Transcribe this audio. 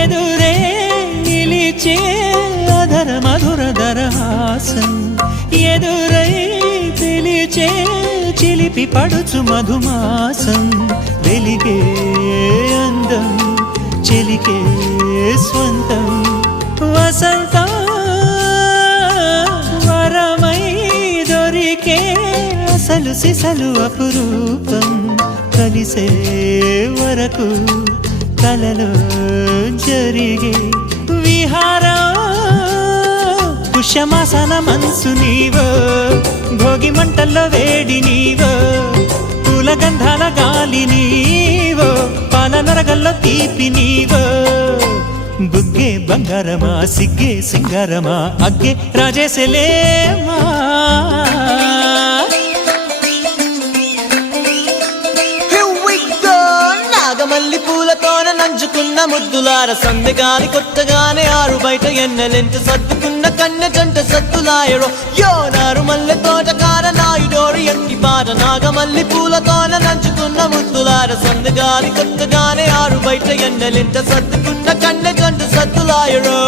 ఎదురే నిలిచే అధర మధుర దరహాసం ఎదురై పిలిచే చిలిపి పడుచు మధుమాసం వెలిగే అందం చెలికే స్వంతం వసంతం వరమై దొరికే అసలు సిసలు అపురూపం కలిసే వరకు కలలో జరిగే విహారం పుష్యమాసన మనసు నీవో భోగి మంటల్లో వేడి నీవో పూల గంధాల గాలి నీవో పాల నరగల్లో తీపి నీవో బుగ్గే బంగారమా సిగ్గే సింగారమా అగ్గే రాజేసలేమా మల్లి పూలతోన నంచుకున్న ముద్దులార సందెగాని కొత్తగానే ఆరు బయట ఎన్నెలెంట సర్దుకున్న కన్నె జంట సత్తులాయరో యోనారు మల్లె తోటకార నాయుడోరు ఎట్టి పాట నాగమల్లి పూలతోన నంచుకున్న ముద్దులార సందెగాని కొత్తగానే ఆరు బయట ఎన్నెలెంట సర్దుకున్న కన్నె జంట సత్తులాయరో